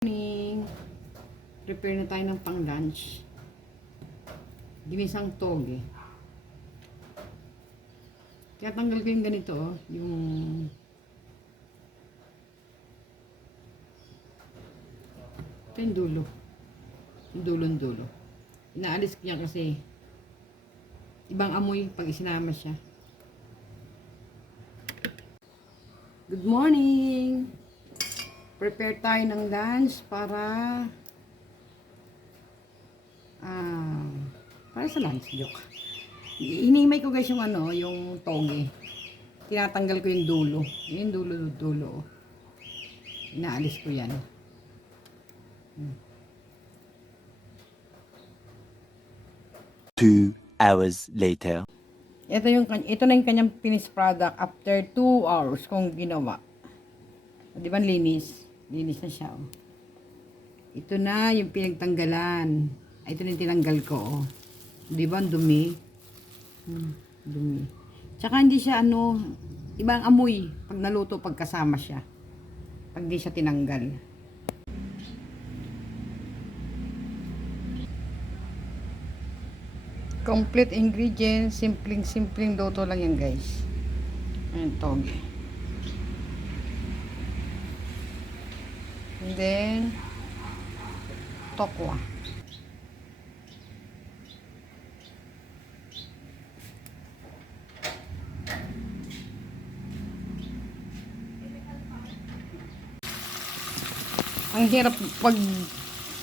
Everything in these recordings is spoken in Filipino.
Morning. Prepare na tayo ng pang lunch. Ginisang toge. Kaya tanggal ko yung ganito, yung ito yung dulo. Yung dulo. Inaalis ko yan kasi ibang amoy pag isinama siya. Good morning. Prepare tayo ng lunch para sa lunch, joke. Hinimay ko guys yung yung toge. Tinatanggal ko yung dulo. Yung dulo. Inaalis ko yan. Two hours later. Ito na yung kanyang finished product after 2 hours kong ginawa. Di ba linis? Linis na siya. Oh. Ito na yung pinagtanggalan. Ito na yung tinanggal ko. Oh. Di ba? Dumi. Dumi. Tsaka hindi siya ibang amoy pag naluto pagkasama siya. Pag di siya tinanggal. Complete ingredients. Simpleng luto lang yan guys. Ayan, toge. And then, tokwa. Ang hirap pag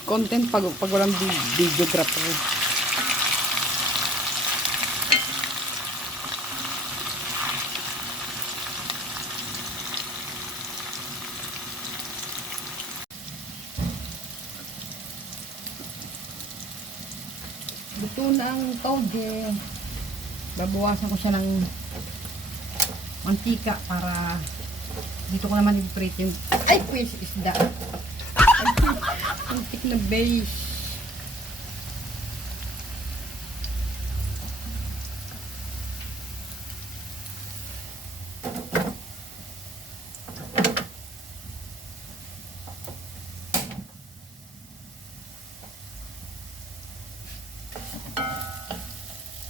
content pag walang videographer. Luto na ang toge. Babawasan ko siya ng mantika para dito ko naman i-prate yung isda. Antik na base.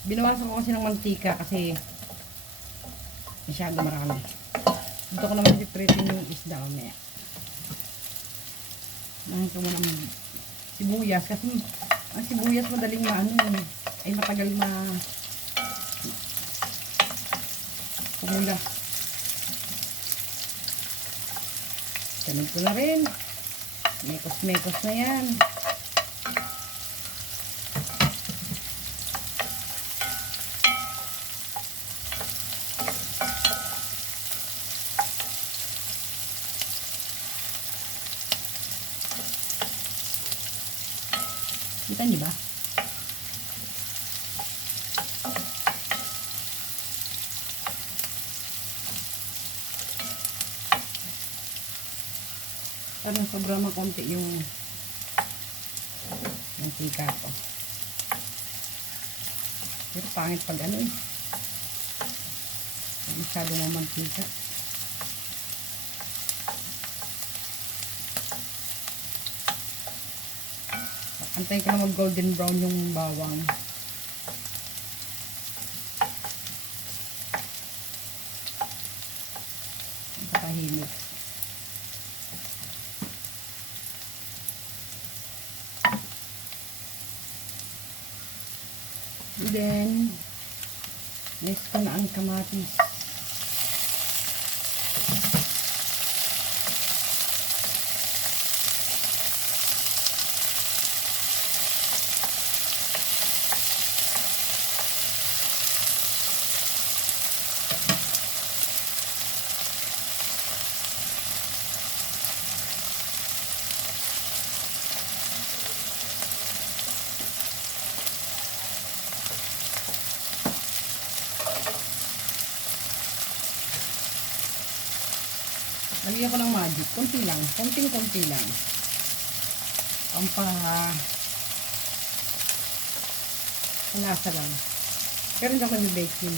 Binawasan ko kasi ng mantika kasi masyado marami. Dito ko naman i-prate yung isda mamaya. Nahin ko muna ang sibuyas kasi ang sibuyas madaling ay matagal kumula. Tanong ko na rin. Mekos na yan. Kita niyo ba? Parang sobrang makonti yung mantika ko. Pero pangit pag masyadong mamantika. Antayin ko na mag golden brown yung bawang. Patahimik. And then, next ko na ang kamatis. Lagyan ko ng magic. Konti lang. Konting-konti lang. Panasa lang. Pero hindi ako nag-baking.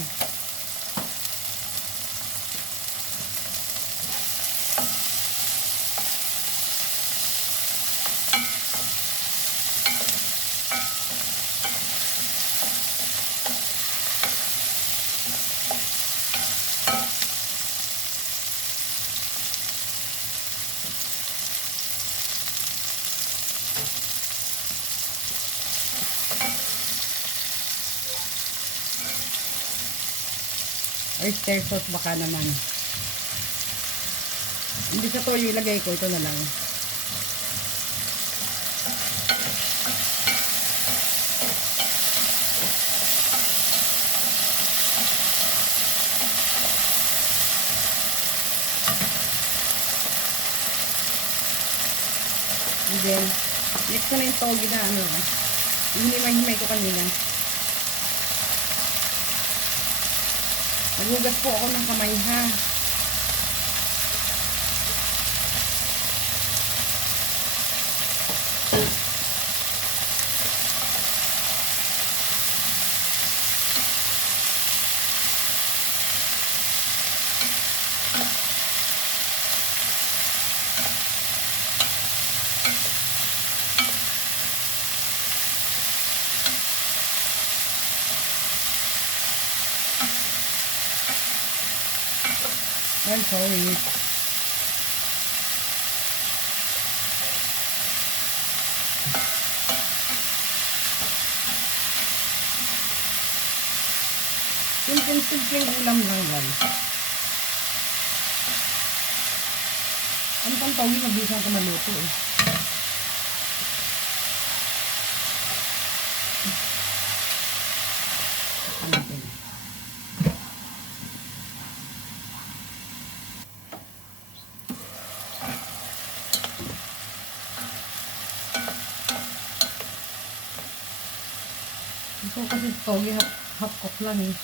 oyster sauce baka naman. Hindi sa toyo ilagay ko, ito na lang. And then, next na yung togi na ano, hinimay-himay ko kanina. Naghugas po ako ng kamay ha. I'm sorry. Simple ulam lang guys. Ano pang tawag na bisan ko maluto eh. Ito kasi togi half cook lang eh.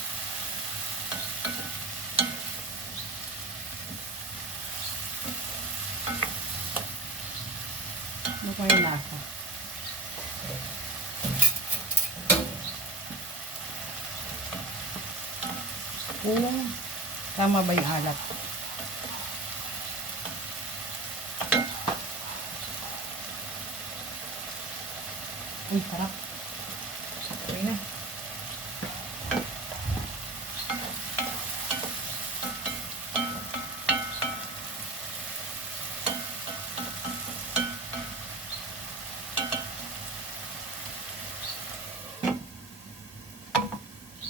Ano pa yung lasa? Kung tama ba yung alat? Uy, sarap. Okay na.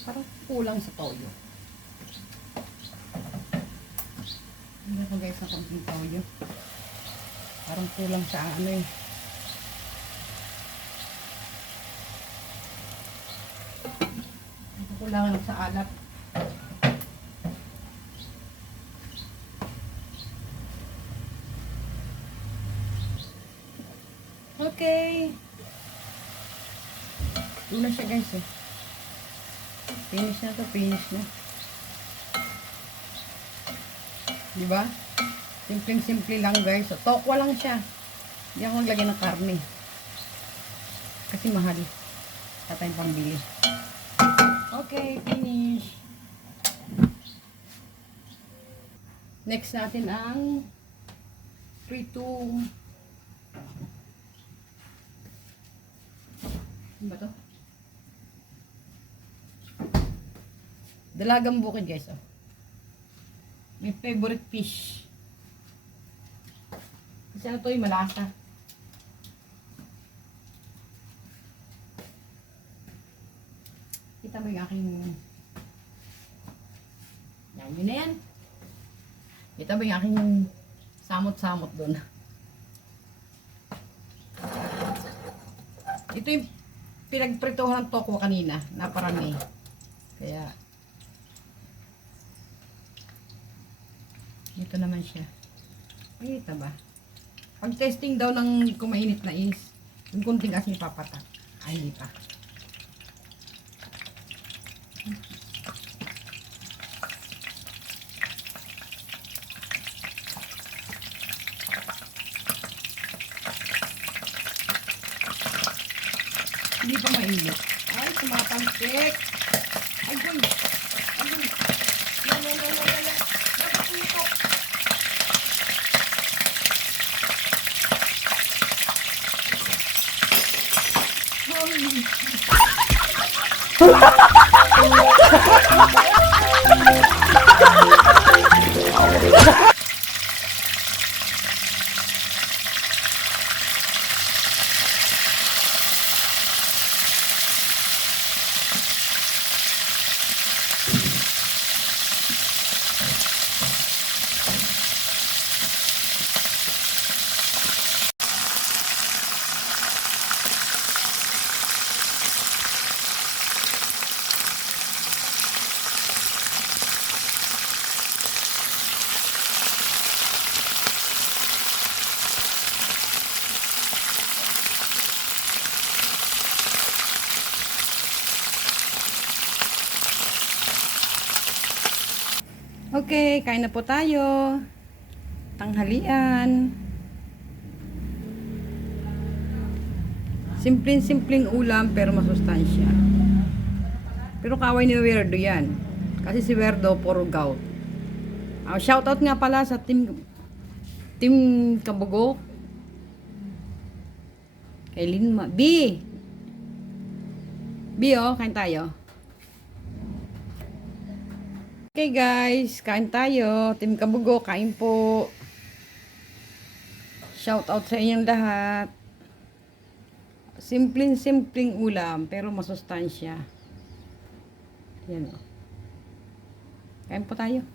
Parang kulang sa toyo. Hindi ko guys ang konting toyo. Parang kulang sa ano eh. Kulangan sa alat. Okay. Ito na siya guys eh. Finish na to, finish na. Diba? Simpleng-simple lang guys. So, tokwa lang siya. Hindi ako maglagay ng karne. Kasi mahal. Tatay pambili. Okay, finish. Next natin ang prito. Ano ba to? Dalagang bukid guys. Oh. My favorite fish. Kasi ano to yung malasa. Kita mo yung aking yan, yun na yan. Kita mo yung aking samot-samot doon. Ito yung pinagpritohan ng tokwa kanina. Naparami. Kaya ito naman siya. Ay, ito ba? Pag testing daw ng kumainit na is yung kunting asin ipapatak. Ay, hindi pa. Hindi pa mainit. Ay, sumapantik. Ay, boy. Ay, boy. Lala. Bakit ito? Okay, kain na po tayo. Tanghalian. Simpleng-simpleng ulam pero masustansya. Pero kaway ni Werdo yan. Kasi si Werdo puro gout. Shoutout nga pala sa Team Kabugok. Kay Linma. B! Oh, kain tayo. Okay guys, kain tayo. Team Kabugok, kain po. Shoutout sa inyong lahat. Simpleng ulam pero masustansya. Yan o. Kain po tayo.